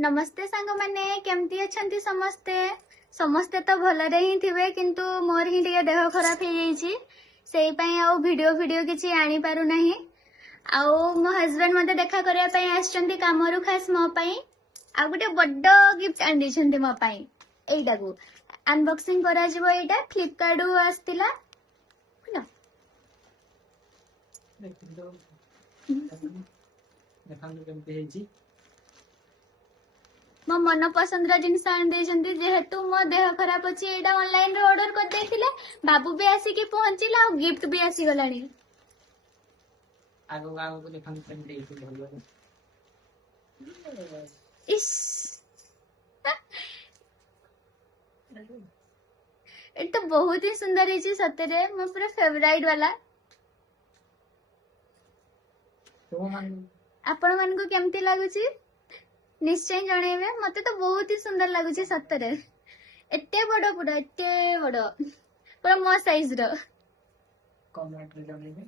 नमस्ते सांग माने केमती अछंती समस्ते समस्ते तो भलरे ही थिबे किंतु मोर ही टिके देह खराब हे जाईची सेई पई आ वीडियो किछि आनी पारु नाही आ मो हस्बैंड मते देखा करिया पई आछंती कामरु खास मो पई आ गुटे बड्ड गिफ्ट आनी छंती मो पई एइटा को अनबॉक्सिंग करा जिवो एइटा फ्लिपकार्ट उ आस्तिला बुझलो ଦେଖନ୍ତୁ କେମିତି ହେଇଛି। मो मन पसंद जिनस आनी जेहेतु मो देह खराब अच्छी एटा ऑनलाइन रे ऑर्डर कर देथिले बाबू भी आसिकी पहुंचिला और गिफ्ट भी आसी गलानी आगो ଦେଖନ୍ତୁ କେମିତି ହେଇଛି ଭଲ। इस एटा बहुत ही सुंदर है सतरे मो पूरा फेवरेट वाला आपण मन को केमती लागुची निश्चय जणेबे मते तो बहुत ही सुंदर लागुची सतरे एते बड़ पूरा मो साइज रो कमेंट रे जणेबे।